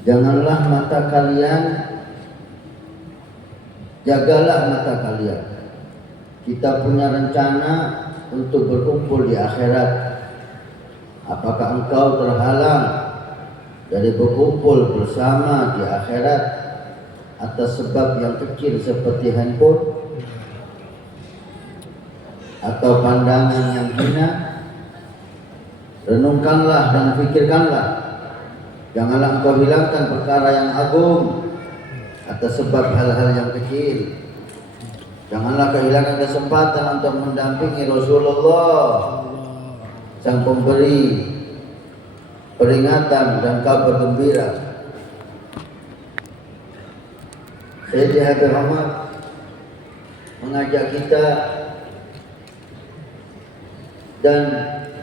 Janganlah mata kalian, jagalah mata kalian. Kita punya rencana untuk berkumpul di akhirat. Apakah engkau terhalang dari berkumpul bersama di akhirat atas sebab yang kecil seperti handphone atau pandangan yang hina? Renungkanlah dan fikirkanlah. Janganlah engkau hilangkan perkara yang agung atas sebab hal-hal yang kecil. Janganlah kehilangan kesempatan untuk mendampingi Rasulullah, sang pemberi peringatan dan kabar gembira. Sayyidi Habib Ahmad mengajak kita dan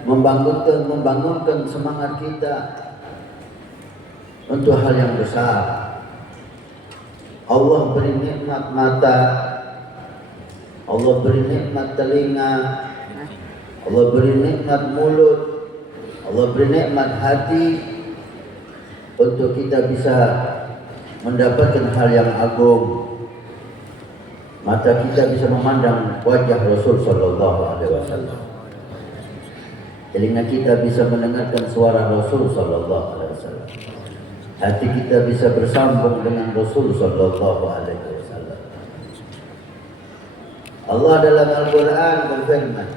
membangunkan semangat kita untuk hal yang besar. Allah beri nikmat mata, Allah beri nikmat telinga, Allah beri nikmat mulut, Allah beri nikmat hati untuk kita bisa mendapatkan hal yang agung. Mata kita bisa memandang wajah Rasul sallallahu alaihi wasallam. Telinga kita bisa mendengarkan suara Rasul sallallahu alaihi wasallam. Hati kita bisa bersambung dengan Rasul sallallahu alaihi wasallam. Allah dalam Al-Quran berfirman,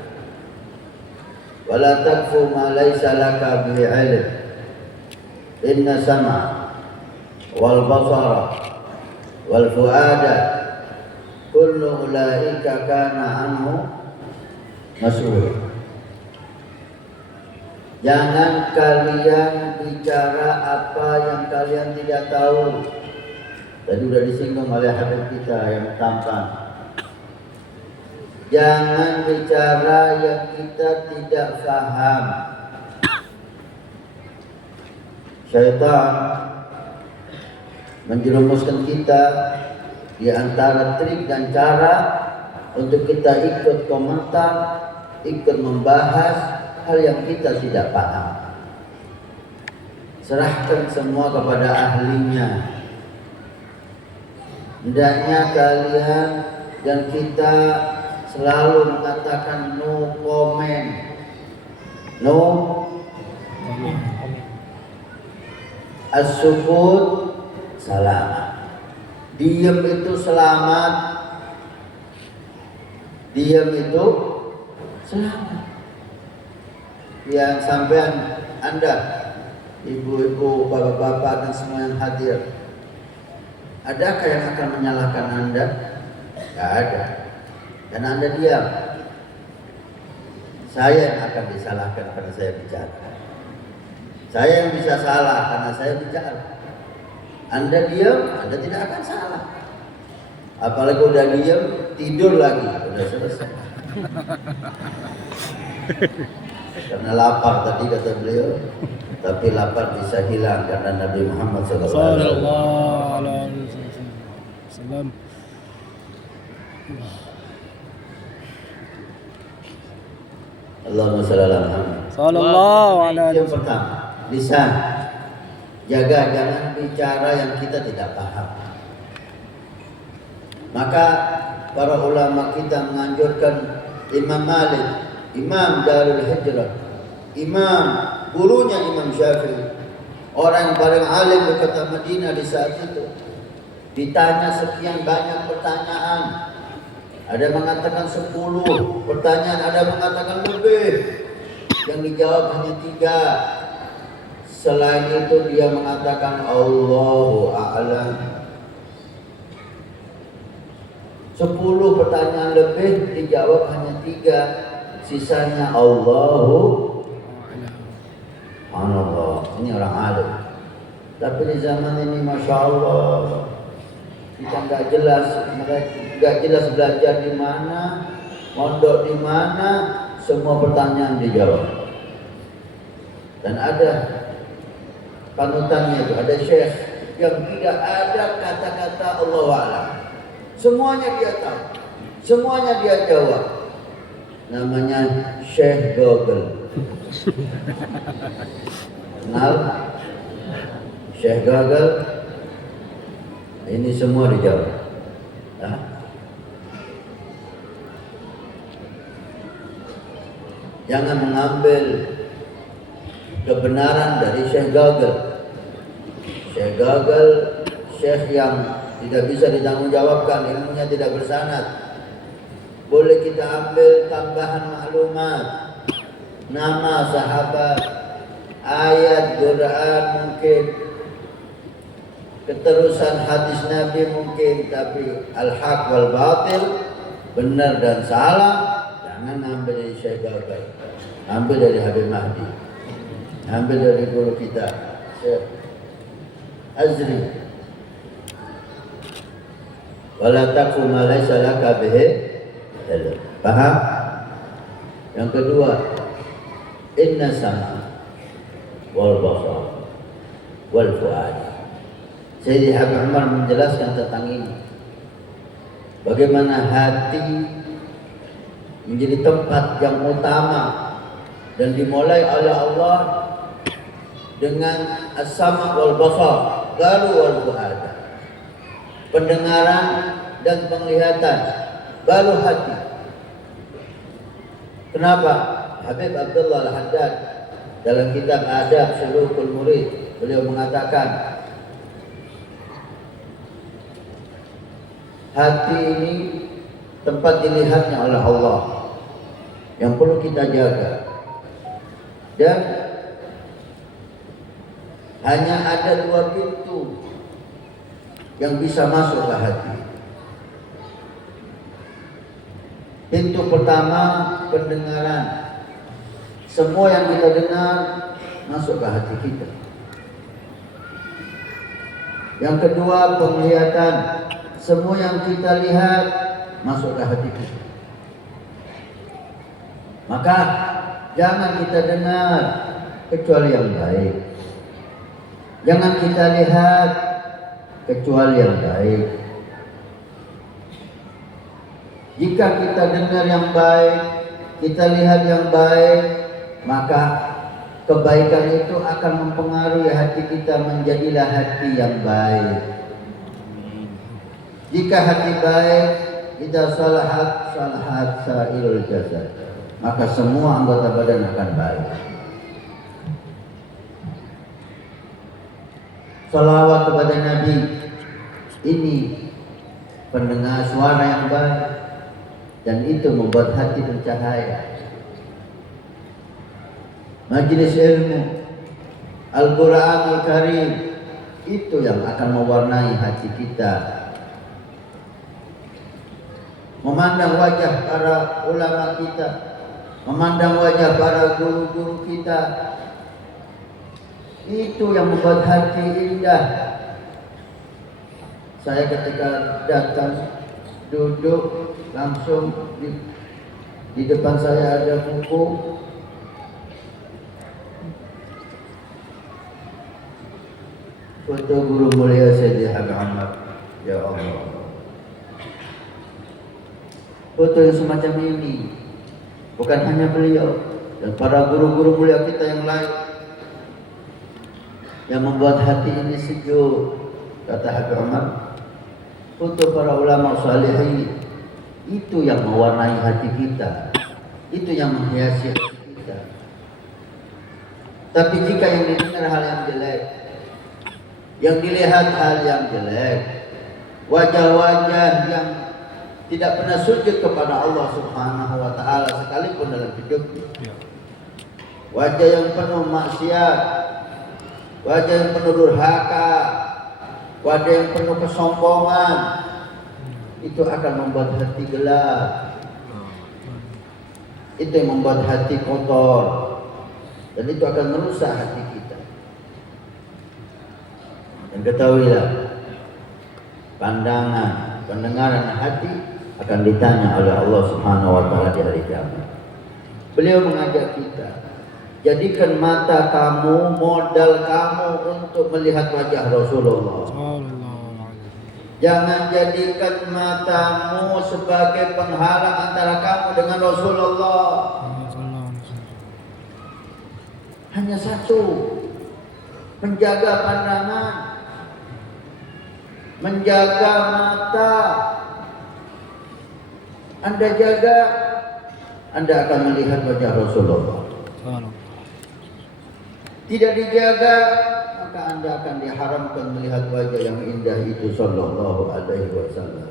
"Wala taqfu ma laysa laka bihi 'ilm. Inna sam'a wal basara wal fu'ada kullu ulaika kana anhu mas'ul." Jangan kalian bicara apa yang kalian tidak tahu. Tadi sudah disinggung oleh Habib kita yang tampan. Jangan bicara yang kita tidak paham. Syaitan menjerumuskan kita di antara trik dan cara untuk kita ikut komentar, ikut membahas hal yang kita tidak paham. Serahkan semua kepada ahlinya. Hendaknya kalian dan kita selalu mengatakan no comment, no as-sukut selamat. Diam itu selamat, diam itu selamat. Yang sampean Anda, ibu-ibu, bapak-bapak dan semua yang hadir, adakah yang akan menyalahkan Anda? Tidak ada. Dan Anda diam. Saya yang akan disalahkan karena saya bicara. Saya yang bisa salah karena saya bicara. Anda diam, Anda tidak akan salah. Apalagi udah diam, tidur lagi, udah selesai. Karena lapar tadi kata beliau, tapi lapar bisa hilang karena Nabi Muhammad sallallahu alaihi wasallam. Allahumma shalli ala Muhammad sallallahu alaihi wasallam. Yang pertama, lisan. Jaga jangan bicara yang kita tidak paham. Maka para ulama kita menganjurkan Imam Malik, Imam Darul Hijrah, Imam gurunya Imam Syafi'i, orang yang paling alim di kota Madinah di saat itu, ditanya sekian banyak pertanyaan. Ada mengatakan 10 pertanyaan, ada mengatakan lebih. Yang dijawab hanya 3. Selain itu dia mengatakan Allahu a'lam. 10 pertanyaan lebih dijawab hanya 3. Sisanya Allahu a'lam. Ini orang alim. Tapi di zaman ini Masya Allah, kita nggak jelas, nggak jelas belajar di mana, mondok di mana, semua pertanyaan dijawab. Dan ada panutannya itu, ada syekh yang tidak ada kata-kata Allahu a'lam. Semuanya dia tahu, semuanya dia jawab. Namanya Syekh Google. Kenal? Syekh gagal, ini semua dijawab. Jangan mengambil kebenaran dari Syekh gagal. Syekh gagal, Syekh yang tidak bisa ditanggungjawabkan, ilmunya tidak bersanad. Boleh kita ambil tambahan maklumat, nama sahabat, ayat Quran mungkin, keterusan hadis Nabi mungkin, tapi al-haq wal batil, benar dan salah, jangan ambil dari Syekh gagal. Ambil dari Habib Mahdi, ambil dari guru kita Syekh Azri. Wala taqfu ma laysa laka bihi ilm. Paham? Yang kedua, inna sama wal basar wal fuad. Sayyidi Habib Umar menjelaskan tentang ini. Bagaimana hati menjadi tempat yang utama dan dimulai oleh Allah dengan as-sama' wal basar, baru wal fuad. Pendengaran dan penglihatan, baru hati. Kenapa? Habib Abdullah Al-Haddad dalam kitab Adab Sulukul Murid, beliau mengatakan hati ini tempat dilihatnya oleh Allah yang perlu kita jaga, dan hanya ada 2 pintu yang bisa masuk ke hati. Pintu pertama, pendengaran. Semua yang kita dengar masuk ke hati kita. Yang kedua, penglihatan. Semua yang kita lihat masuk ke hati kita. Maka jangan kita dengar kecuali yang baik. Jangan kita lihat kecuali yang baik. Jika kita dengar yang baik, kita lihat yang baik, maka kebaikan itu akan mempengaruhi hati kita menjadilah hati yang baik. Jika hati baik, kita salahat sairul jasad, maka semua anggota badan akan baik. Salawat kepada Nabi, ini pendengar suara yang baik, dan itu membuat hati bercahaya. Majlis ilmu, Al-Quranul Karim, itu yang akan mewarnai hati kita. Memandang wajah para ulama kita, memandang wajah para guru-guru kita, itu yang membuat hati indah. Saya ketika datang duduk, langsung di depan saya ada buku foto guru mulia Sayyidi Habib Umar. Ya Allah, foto yang semacam ini bukan hanya beliau dan para guru-guru mulia kita yang lain yang membuat hati ini sejuk. Kata Habib Umar, foto para ulama salihin itu yang mewarnai hati kita, itu yang menghiasi hati kita. Tapi jika yang didengar hal yang jelek, yang dilihat hal yang jelek, wajah-wajah yang tidak pernah sujud kepada Allah Subhanahu wa Ta'ala sekalipun dalam hidupnya, wajah yang penuh maksiat, wajah yang penuh durhaka, wajah yang penuh kesombongan, itu akan membuat hati gelap. Itu yang membuat hati kotor, dan itu akan merusak hati kita. Dan ketahuilah, pandangan, pendengaran hati akan ditanya oleh Allah Subhanahu wa Ta'ala di hari kiamat. Beliau mengajak kita, jadikan mata kamu modal kamu untuk melihat wajah Rasulullah. Jangan jadikan matamu sebagai penghalang antara kamu dengan Rasulullah. Hanya satu. menjaga pandangan, menjaga mata. Anda jaga, Anda akan melihat wajah Rasulullah. Tidak dijaga, maka Anda akan diharamkan melihat wajah yang indah itu sallallahu alaihi wasallam.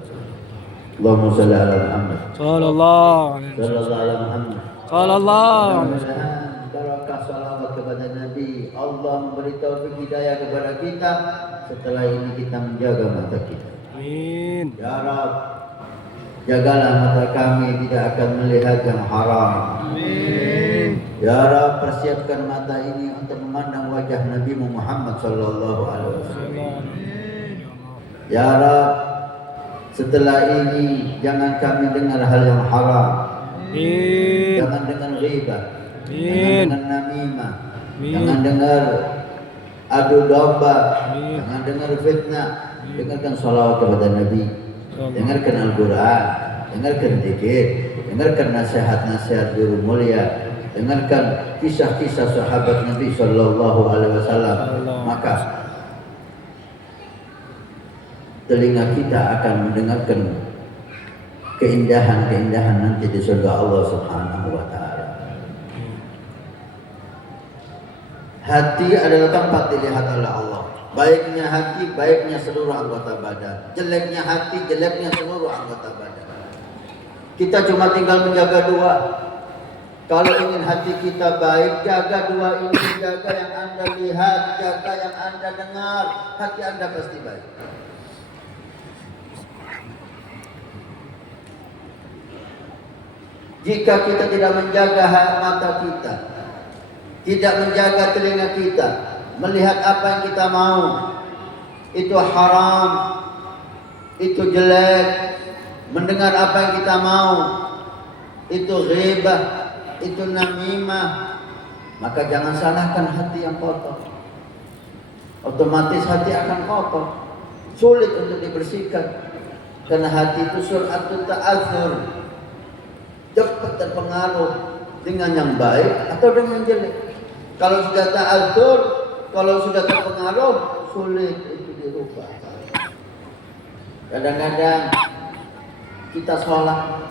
Allahumma shalli ala Muhammad. Sallallahu ala Muhammad. Mudah-mudahan barakah salawat kepada Nabi, Allah memberi taufik hidayah kepada kita. Setelah ini kita menjaga mata kita. Amin. Ya Rabb, jagalah mata kami tidak akan melihat yang haram. Amin. Ya Rabb, persiapkan mata ini untuk memandang wajah Nabi Muhammad sallallahu alaihi wasallam. Ya Rabb, setelah ini jangan kami dengar hal yang haram. Amin. Jangan dengar ghibah. Amin. Jangan dengar namimah. Amin. Jangan dengar adu domba. Amin. Jangan dengar fitnah. Dengarkan salawat kepada Nabi. Dengarkan Al-Quran. Dengarkan zikir. Dengarkan nasihat-nasihat guru mulia. Dengarkan kisah-kisah sahabat Nabi sallallahu alaihi wasallam. Maka telinga kita akan mendengarkan keindahan-keindahan nanti di surga Allah Subhanahu wa taala. Hati adalah tempat dilihat oleh Allah. Baiknya hati, baiknya seluruh anggota badan. Jeleknya hati, jeleknya seluruh anggota badan. Kita cuma tinggal menjaga dua. Kalau ingin hati kita baik, jaga dua ini. Jaga yang Anda lihat, jaga yang Anda dengar. Hati Anda pasti baik. Jika kita tidak menjaga mata kita, tidak menjaga telinga kita, melihat apa yang kita mau, itu haram, itu jelek. Mendengar apa yang kita mau, itu ghibah, itu namimah. Maka jangan salahkan hati yang kotor. Otomatis hati akan kotor, sulit untuk dibersihkan. Karena hati itu suratut ta'athur, cepat terpengaruh dengan yang baik atau dengan jelek. Kalau sudah ta'athur, kalau sudah terpengaruh, sulit itu dirubah. Kadang-kadang kita sholat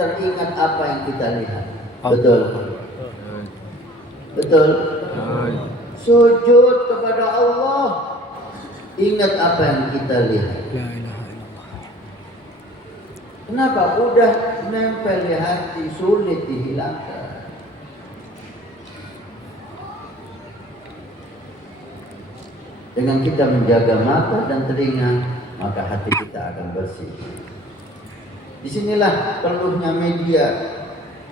teringat apa yang kita lihat. Betul. Betul. Sujud kepada Allah, ingat apa yang kita lihat. Kenapa? Udah nempel di hati, sulit dihilangkan. Dengan kita menjaga mata dan telinga, maka hati kita akan bersih. Disinilah perlunya media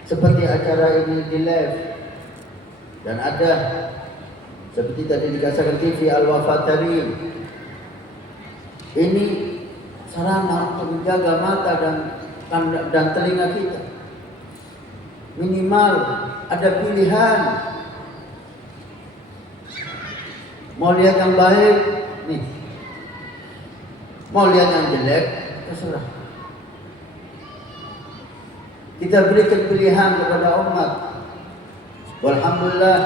seperti acara ini di live. Dan ada seperti tadi dikatakan TV Al-Wafatari. Ini sarana untuk menjaga mata dan telinga kita. Minimal ada pilihan. Mau lihat yang baik, nih. Mau lihat yang jelek, terserah. Kita berikan pilihan kepada umat. Walhamdulillah,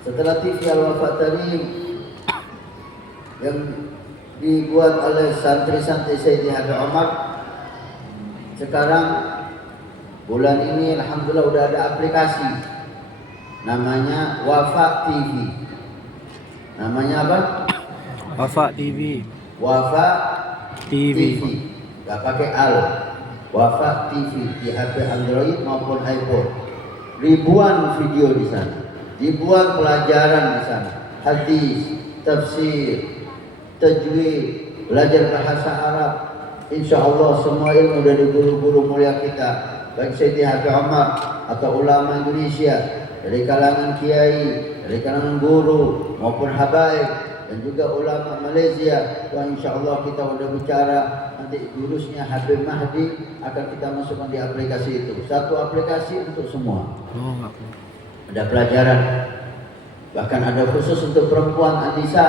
setelah TV Al-Wafatari yang dibuat oleh santri-santri Sayyidi Habib Omar, sekarang bulan ini alhamdulillah udah ada aplikasi namanya Wafa TV. Namanya apa? Wafa TV. Wafa TV. Gak pakai al. Wafa TV di HP Android maupun iPhone. Ribuan video di sana, ribuan pelajaran di sana. Hadis, tafsir, tajwid, belajar bahasa Arab. Insya Allah semua ilmu dari guru-guru mulia kita, baik Sayyidi Habib Omar atau ulama Indonesia, dari kalangan kiai, dari kalangan guru maupun habaib, dan juga ulama Malaysia. Wah, insya Allah kita udah bicara nanti jurusnya Habib Mahdi akan kita masukkan di aplikasi itu. Satu aplikasi untuk semua. Ada pelajaran, bahkan ada khusus untuk perempuan Anissa,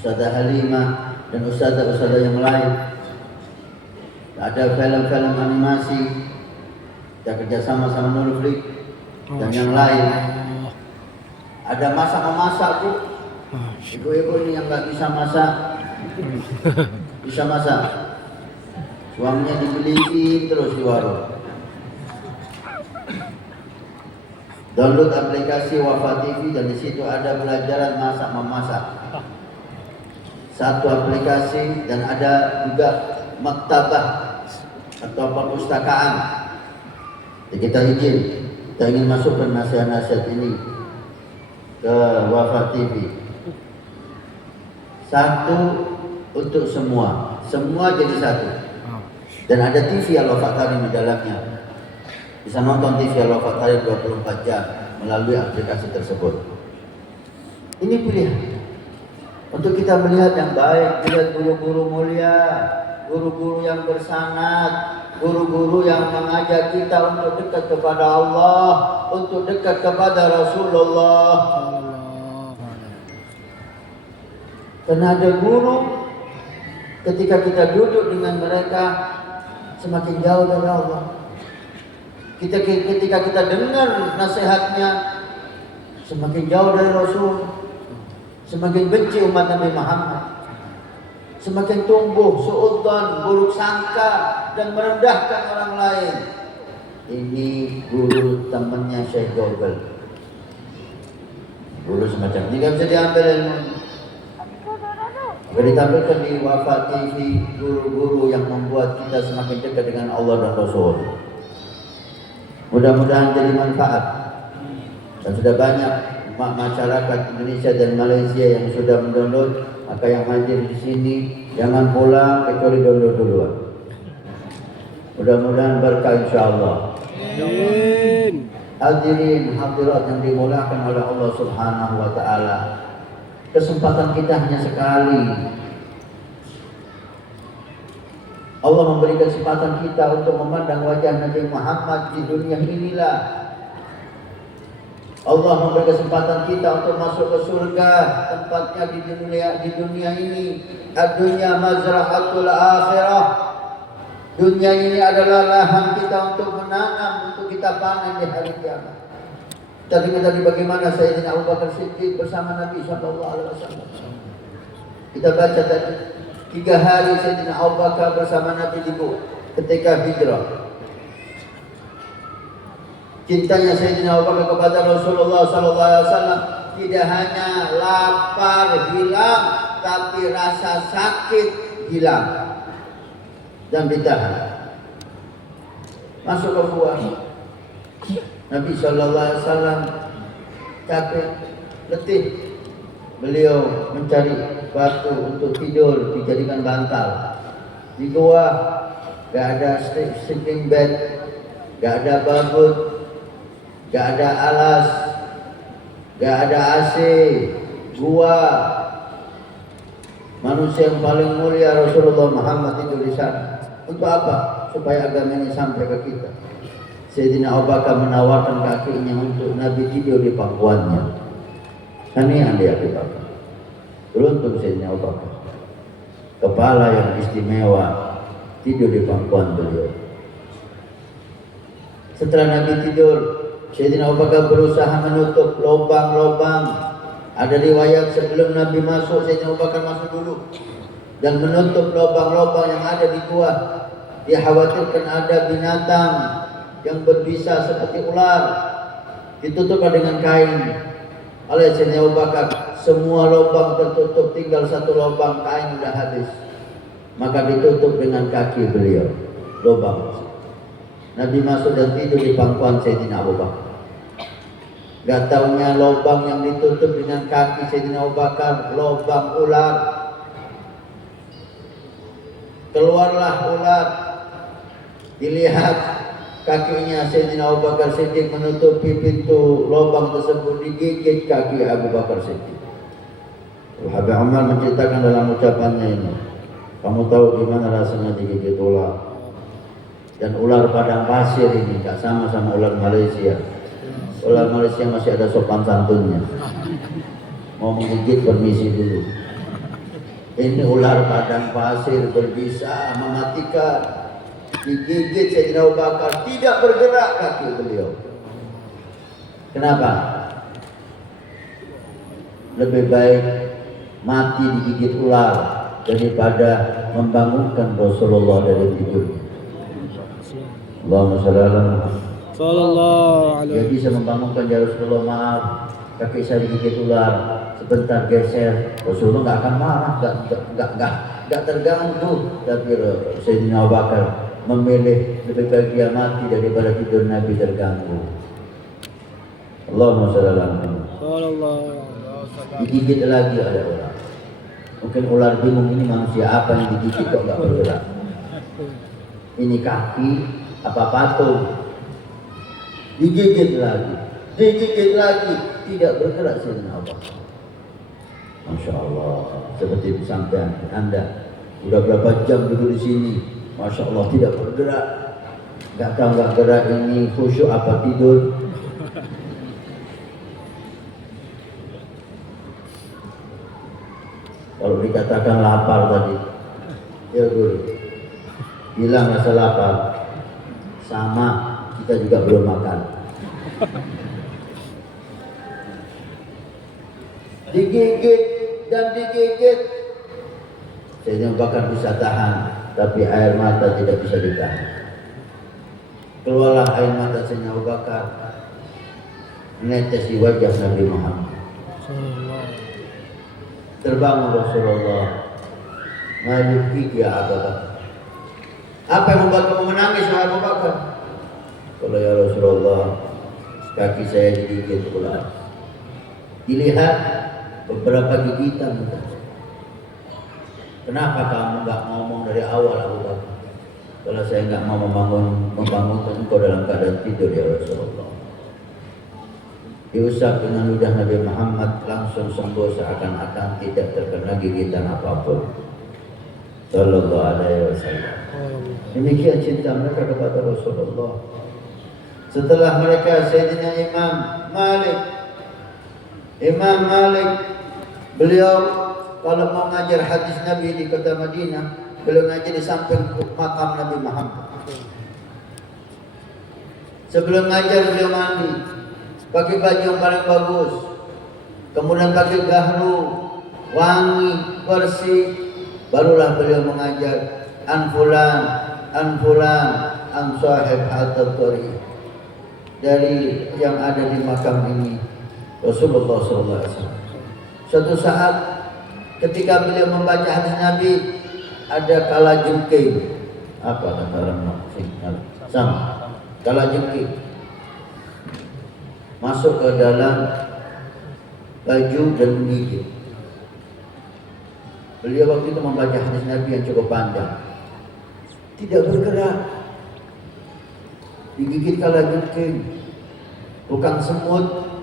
Ustazah Halimah dan ustazah-ustazah yang lain. Ada film-film animasi, kita kerjasama sama Nurflik dan yang lain. Ada masak-memasak Bu. Ibu-ibu ini yang nggak bisa masak, bisa masak. Suaminya dibeliin terus di warung. Download aplikasi Wafa TV dan di situ ada pelajaran masak-memasak. Satu aplikasi dan ada juga maktabah atau perpustakaan. Jadi kita ingin masukkan nasihat-nasihat ini ke Wafa TV. Satu untuk semua jadi satu. Dan ada TV Al-Wafa Karim di dalamnya. Bisa nonton TV Al-Wafa Karim 24 jam melalui aplikasi tersebut. Ini pilihan untuk kita melihat yang baik, melihat guru-guru mulia, guru-guru yang bersanad, guru-guru yang mengajak kita untuk dekat kepada Allah, untuk dekat kepada Rasulullah. Karena ada guru, ketika kita duduk dengan mereka semakin jauh dari Allah. Ketika kita dengar nasihatnya semakin jauh dari Rasul, semakin benci umat Nabi Muhammad, semakin tumbuh suudzon, buruk sangka dan merendahkan orang lain. Ini guru temannya Syekh Gobel. Guru semacam ini gak bisa diambil ilmu. Ditampilkan di Wafa TV guru-guru yang membuat kita semakin dekat dengan Allah dan Rasul. Mudah-mudahan jadi manfaat. Dan sudah banyak masyarakat Indonesia dan Malaysia yang sudah mendownload. Maka yang hadir di sini jangan pulang kecuali download duluan. Mudah-mudahan berkah insyaallah. Amin. Hadirin hadirat yang dimuliakan oleh Allah Subhanahu wa taala. Kesempatan kita hanya sekali. Allah memberi kesempatan kita untuk memandang wajah Nabi Muhammad di dunia inilah. Allah memberi kesempatan kita untuk masuk ke surga, tempatnya di dunia ini. Ad-dunya mazra'atul akhirah. Dunia ini adalah lahan kita untuk menanam, untuk kita panen di hari kiamat. Tadi bagaimana Sayyidina Abu Bakar Siddiq bersama Nabi SAW. Kita baca tadi 3 hari Sayyidina Abu Bakar bersama Nabi di Gua ketika hijrah. Cintanya Sayyidina Abu Bakar kepada Rasulullah SAW tidak hanya lapar hilang, tapi rasa sakit hilang dan ditahan. Masuk ke gua. Nabi SAW capek, letih. Beliau mencari batu untuk tidur, dijadikan bantal. Di gua gak ada sleeping bed, gak ada babut, gak ada alas, gak ada AC. Gua manusia yang paling mulia Rasulullah Muhammad tidur di sana. Untuk apa? Supaya agama ini sampai ke kita. Sayyidina Abu Bakar menawarkan kakinya untuk Nabi tidur di pangkuannya. Hanian dia Abu Bakar. Beruntung Sayyidina Abu Bakar. Kepala yang istimewa tidur di pangkuan beliau. Setelah Nabi tidur, Sayyidina Abu Bakar berusaha menutup lubang-lubang. Ada riwayat sebelum Nabi masuk, Sayyidina Abu Bakar masuk dulu dan menutup lubang-lubang yang ada di gua. Dikhawatirkan ada binatang yang berbisa seperti ular, ditutuplah dengan kain oleh Sayyidina Abu Bakar. Semua lubang tertutup, tinggal satu lubang, kain sudah habis. Maka ditutup dengan kaki beliau lubang. Nabi masuk dan tidur di pangkuan Sayyidina Abu Bakar. Gak taunya lubang yang ditutup dengan kaki Sayyidina Abu Bakar lubang ular. Keluarlah ular. Dilihat kakinya Sayyidina Abu Bakar Siddiq menutupi pintu lubang tersebut, digigit kaki Abu Bakar Siddiq. Habib Umar menceritakan dalam ucapannya ini, kamu tahu gimana rasanya digigit ular? Dan ular padang pasir ini gak sama ular Malaysia. Ular Malaysia masih ada sopan santunnya. Mau menggigit permisi dulu. Ini ular padang pasir berbisa, mematikan. Digigit Sayyidina Abu Bakar, tidak bergerak kaki beliau. Kenapa? lebih baik mati digigit ular daripada membangunkan Rasulullah dari tidur. Allahumma shalli ala Muhammad. Sallallahu alaihi. Dia bisa membangunkan ya Rasulullah, maaf kaki saya digigit ular, sebentar geser. Rasulullah nggak akan marah, nggak terganggu. Tapi Sayyidina Abu Bakar memilih lebih baik dia mati daripada tidur Nabi terganggu. Allahumma shalli ala Muhammad. Sallallahu alaihi. Digigit lagi ada orang. Mungkin ular bingung, ini manusia apa yang digigit kok nggak bergerak? Ini kaki apa patung? Digigit lagi, tidak bergerak Sayyidina Abu Bakar. Masya Allah, seperti sampean Anda udah berapa jam duduk di sini, Masya Allah tidak bergerak. Nggak tahu nggak gerak ini khusyuk apa tidur. Kalau dikatakan lapar tadi, ya guru, bilang rasa lapar, sama kita juga belum makan. Digigit dan digigit, Sayyidina Abu Bakar bisa tahan, tapi air mata tidak bisa ditahan. Keluarlah air mata Sayyidina Abu Bakar, menetes di wajah Nabi Muhammad. Terbangun Rasulullah, Maliki ya Abu Bakar. Apa yang membuat kamu menangis wahai Abu Bakar? Kalau ya Rasulullah, kaki saya digigit ular. Dilihat beberapa gigitan. Kenapa kamu nggak ngomong dari awal Abu Bakar? Kalau saya nggak mau membangunkan engkau dalam keadaan tidur ya Rasulullah. Diusap dengan ludah Nabi Muhammad, langsung sembuh seakan-akan tidak terkena gigitan apapun. Sallallahu alaihi wasallam. Demikian cinta mereka kepada Rasulullah. Setelah mereka Sayyidina Imam Malik, beliau kalau mau ngajar hadis Nabi di kota Madinah, beliau ngajar di samping makam Nabi Muhammad. Sebelum ngajar beliau mandi, pakai baju yang paling bagus, kemudian pakai gahru, wangi, bersih, barulah beliau mengajar an fulan an sahib hadal tariq, dari yang ada di makam ini Rasulullah SAW. Suatu saat ketika beliau membaca hadis Nabi, ada kalajengking, apa kata orang sama kalajengking masuk ke dalam baju dan menggigit. Beliau waktu itu membaca hadis Nabi yang cukup panjang, tidak bergerak, digigit kalajengking, bukan semut.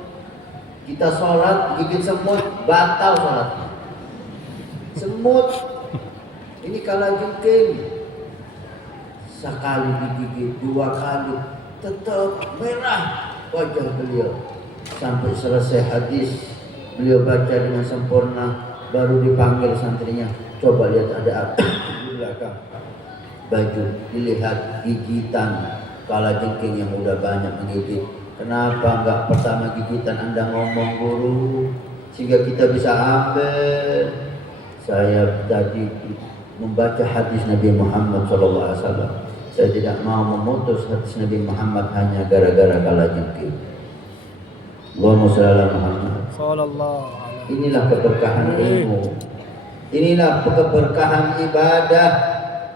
Kita sholat gigit semut, batal sholatnya. Semut, ini kalajengking. Sekali digigit, dua kali, tetap merah wajah beliau. Sampai selesai hadis, beliau baca dengan sempurna, baru dipanggil santrinya, coba lihat ada apa di belakang baju, dilihat gigitan kalajengking yang udah banyak menggigit. Kenapa enggak pertama gigitan Anda ngomong guru, sehingga kita bisa ambil. Saya tadi membaca hadis Nabi Muhammad SAW. Saya tidak mau memutus hadis Nabi Muhammad hanya gara-gara kalajengking. Allahumma shalli ala Muhammad. Inilah keberkahan ilmu, inilah keberkahan ibadah,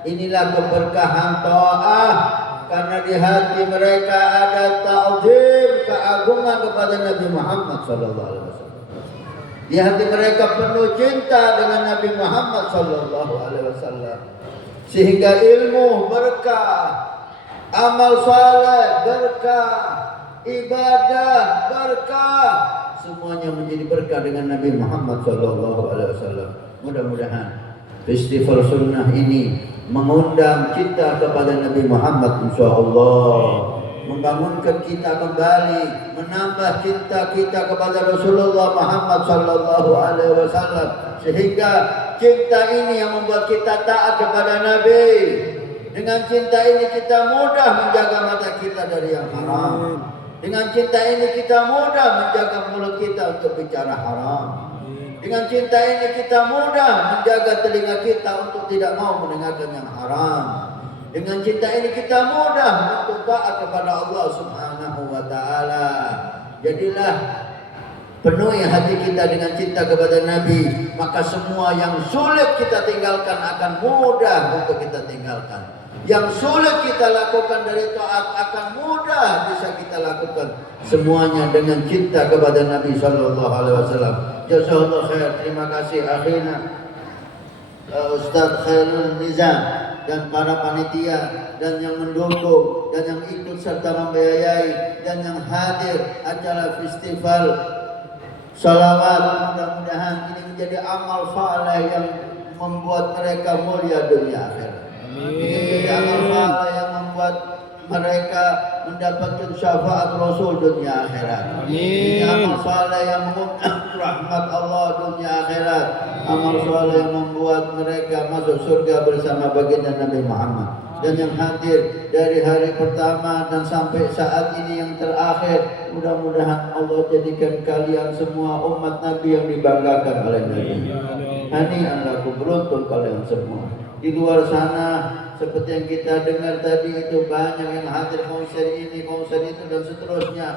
inilah keberkahan ta'ah. Karena di hati mereka ada ta'zim, keagungan kepada Nabi Muhammad SAW. Di hati mereka penuh cinta dengan Nabi Muhammad SAW. Sehingga ilmu berkah, amal saleh berkah, ibadah berkah, semuanya menjadi berkah dengan Nabi Muhammad SAW. Mudah-mudahan festival sunnah ini mengundang kita kepada Nabi Muhammad, insyaallah, membangunkan kita kembali, menambah cinta kita kepada Rasulullah Muhammad sallallahu alaihi wasallam, sehingga cinta ini yang membuat kita taat kepada Nabi. Dengan cinta ini kita mudah menjaga mata kita dari yang haram. Dengan cinta ini kita mudah menjaga mulut kita untuk bicara haram. Dengan cinta ini kita mudah menjaga telinga kita untuk tidak mau mendengarkan yang haram. Dengan cinta ini kita mudah untuk taat kepada Allah Subhanahu wa taala. Jadilah penuhi hati kita dengan cinta kepada Nabi, maka semua yang sulit kita tinggalkan akan mudah untuk kita tinggalkan. Yang sulit kita lakukan dari taat akan mudah bisa kita lakukan. Semuanya dengan cinta kepada Nabi sallallahu alaihi wasallam. Jazakallahu khair. Terima kasih akhirnya Ustaz Khairul Nizam dan para panitia dan yang mendukung dan yang ikut serta membiayai dan yang hadir acara festival salawat. Mudah-mudahan ini menjadi amal saleh yang membuat mereka mulia dunia akhirat. Ini menjadi amal saleh yang membuat mereka mendapatkan syafaat Rasul dunia akhirat. Ini amal saleh yang mengundang rahmat Allah dunia akhirat. Amal saleh yang membuat mereka masuk surga bersama baginda Nabi Muhammad. Dan yang hadir dari hari pertama dan sampai saat ini yang terakhir, mudah-mudahan Allah jadikan kalian semua umat Nabi yang dibanggakan oleh Nabi. Hani'an lakum, beruntung kalian semua. Di luar sana seperti yang kita dengar tadi itu banyak yang hadir konser ini, konser itu dan seterusnya.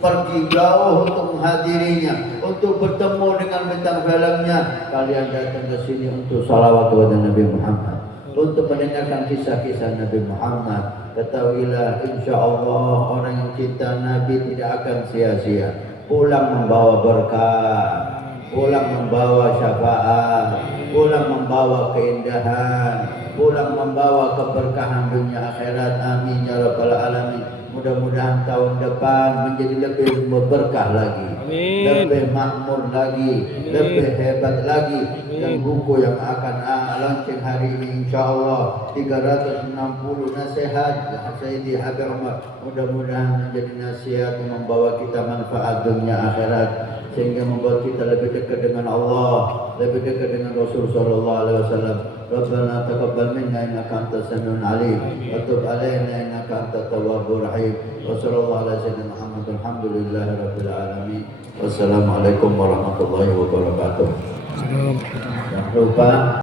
Pergi jauh untuk menghadirinya, untuk bertemu dengan bintang filmnya. Kalian datang ke sini untuk salawat kepada Nabi Muhammad, untuk mendengarkan kisah-kisah Nabi Muhammad. Ketahuilah insya Allah orang yang cinta Nabi tidak akan sia-sia. Pulang membawa berkah, pulang membawa syafaat, pulang membawa keindahan, pulang membawa keberkahan dunia akhirat. Amin ya rabbal alamin. Mudah-mudahan tahun depan menjadi lebih berkah lagi, lebih makmur lagi, lebih hebat lagi. Dan buku yang akan launching hari ini insya Allah 360 nasihat Sayyidi Habib Umar, mudah-mudahan menjadi nasihat yang membawa kita manfaat dunia akhirat, sehingga membuat kita lebih dekat dengan Allah, lebih dekat dengan Rasul sallallahu alaihi wasallam. Rabbana taqabbal minna innaka antas samiul alim wa tub alaina innaka antat tawwabur rahim. Wa sallallahu ala sayyidina Muhammad. Alhamdulillahi rabbil alamin. Wassalamualaikum warahmatullahi wabarakatuh. Jangan lupa